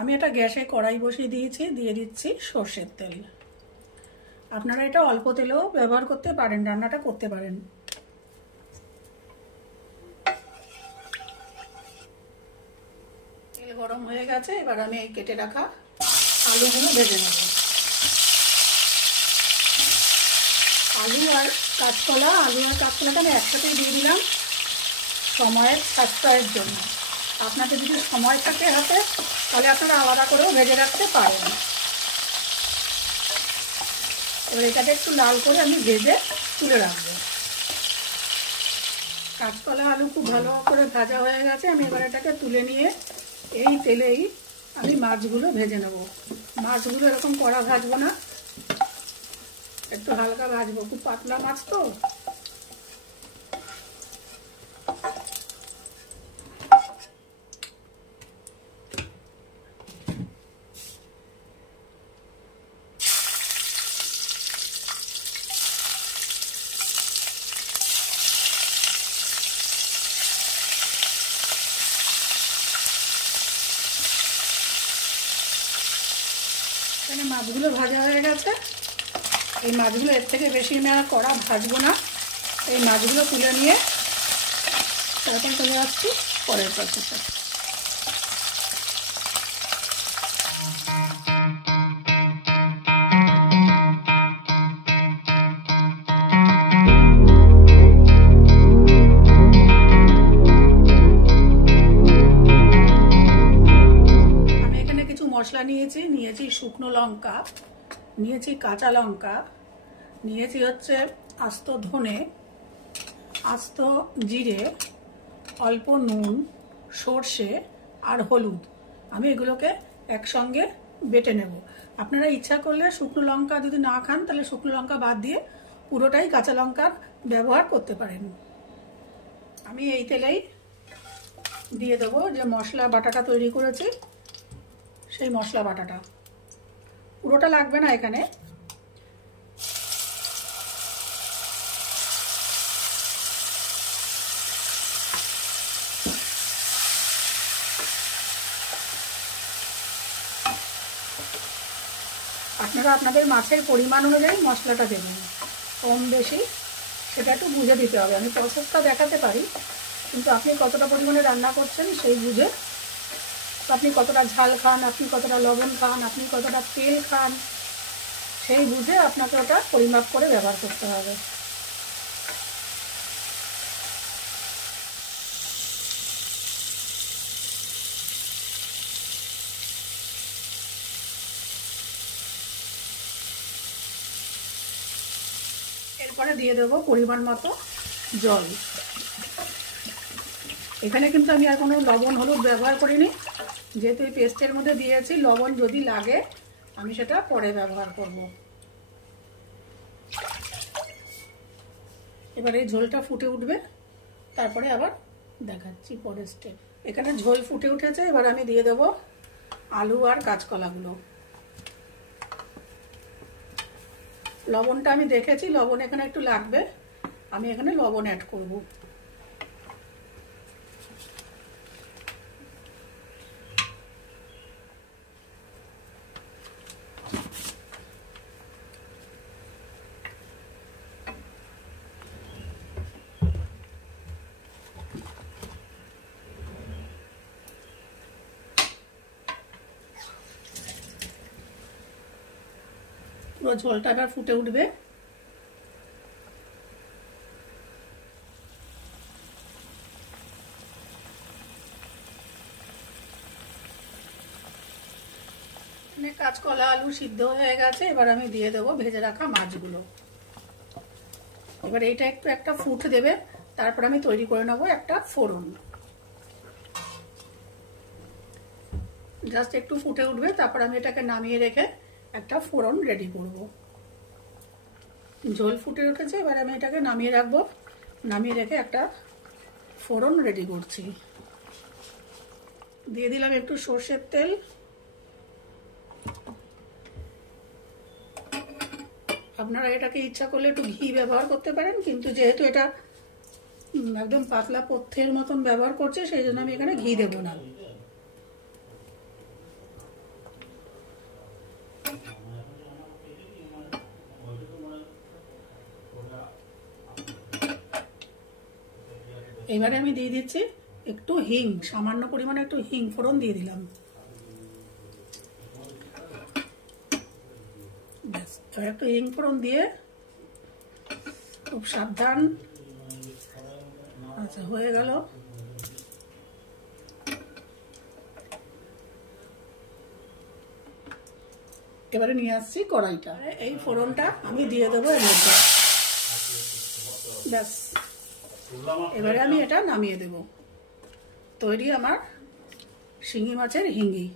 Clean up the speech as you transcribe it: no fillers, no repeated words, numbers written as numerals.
আমি এটা গ্যাসে কড়াই বসিয়ে দিয়েছি, দিয়ে দিচ্ছি সর্ষের তেল। আপনারা এটা অল্প তেলেও ব্যবহার করতে পারেন, রান্নাটা করতে পারেন। তেল গরম হয়ে গেছে, এবার আমি এই কেটে রাখা আলুগুলো ভেজে নেব। আলু আর কাঁচকলাটা আমি একসাথেই দিয়ে দিলাম সময়ের সাশ্রয়ের জন্য। আপনাদের যদি সময় থাকে হাতে তাহলে আপনারা আলাদা করেও ভেজে রাখতে পারেন। এবার এটাকে একটু লাল করে আমি ভেজে তুলে রাখবো। কাঁচকলা আলু খুব ভালো করে ভাজা হয়ে গেছে, আমি এবার এটাকে তুলে নিয়ে এই তেলেই আমি মাছগুলো ভেজে নেব। মাছগুলো এরকম কড়া ভাজবো না, একটু হালকা ভাজবো, খুব পাতলা মাছ তো। এখানে মাছগুলো ভাজা হয়ে গেছে। এই মাছগুলো এর থেকে বেশি আমি আর কড়া ভাজবো না। এই মাছগুলো তুলে নিয়ে তারপর চলে আসছি পরের প্রসেসে। আমি এখানে কিছু মশলা নিয়েছি শুকনো লঙ্কা, নিয়েছি কাঁচা লঙ্কা, নিয়েছি হচ্ছে আস্ত ধনে, আস্ত জিরে, অল্প নুন, সর্ষে আর হলুদ। আমি এগুলোকে একসঙ্গে বেটে নেব। আপনারা ইচ্ছা করলে শুকনো লঙ্কা যদি না খান তাহলে শুকনো লঙ্কা বাদ দিয়ে পুরোটাই কাঁচা লঙ্কার ব্যবহার করতে পারেন। আমি এই তেলেই দিয়ে দেবো যে মশলা বাটাটা তৈরি করেছি, সেই মশলা বাটাটা। পুরোটা লাগবে না এখানে। আপনারা আপনাদের মাছের পরিমাণ অনুযায়ী মশলাটা দেবেন, কম বেশি সেটা একটু বুঝে দিতে হবে। আমি প্রসেসটা দেখাতে পারি, কিন্তু আপনি কতটা পরিমাণে রান্না করছেন সেই বুঝে, আপনি কতটা ঝাল খান, আপনি কতটা লবণ খান, আপনি কতটা তেল খান, সেই বুঝে আপনাকে ওটা পরিমাপ করে ব্যবহার করতে হবে। এরপরে দিয়ে দেবো পরিমাণ মতো জল। এখানে কিন্তু আমি আর কোনো লবণ হলুদ ব্যবহার করিনি, যেহেতু এই পেস্টের মধ্যে দিয়েছি। লবণ যদি লাগে আমি সেটা পরে ব্যবহার করব। এবার এই ঝোলটা ফুটে উঠবে, তারপরে আবার দেখাচ্ছি পরের স্টেপ। এখানে ঝোল ফুটে উঠেছে, এবার আমি দিয়ে দেবো আলু আর কাঁচকলাগুলো। লবণটা আমি দেখেছি, লবণ এখানে একটু লাগবে, আমি এখানে লবণ অ্যাড করব। পুরো ঝোলটা এবার ফুটে উঠবে। কাঁচকলা আলু সিদ্ধ হয়ে গেছে, এবার আমি দিয়ে দেবো ভেজে রাখা মাছগুলো। এবার এইটা একটু একটা ফুট দেবে, তারপর আমি তৈরি করে নেবো একটা ফোড়ন। জাস্ট একটু ফুটে উঠবে, তারপর আমি এটাকে নামিয়ে রেখে একটা ফোড়ন রেডি করব। ঝোল ফুটে উঠেছে, এবার আমি এটাকে নামিয়ে রাখবো। নামিয়ে রেখে একটা ফোড়ন রেডি করছি। দিয়ে দিলাম একটু সর্ষের তেল, আপনারা এটাকে ইচ্ছা করলে একটু ঘি ব্যবহার করতে পারেন, কিন্তু যেহেতু এটা একদম পাতলা পথ্যের মতন ব্যবহার করছে সেই জন্য আমি এখানে ঘি দেব না। এবারে আমি দিয়ে দিচ্ছি একটু হিং, সামান্য পরিমাণে একটু হিং ফোড়ন দিয়ে দিলাম। ব্যাস, এবার একটু হিং ফোড়ন দিয়ে খুব সাবধান। আচ্ছা, হয়ে গেল। এবারে নিয়ে আসছি কড়াইটা, এই ফোড়নটা আমি দিয়ে দেবো এর মধ্যে। ব্যাস, এবারে আমি এটা নামিয়ে দেব। তৈরি আমার শিঙি মাছের হিঙ্গি।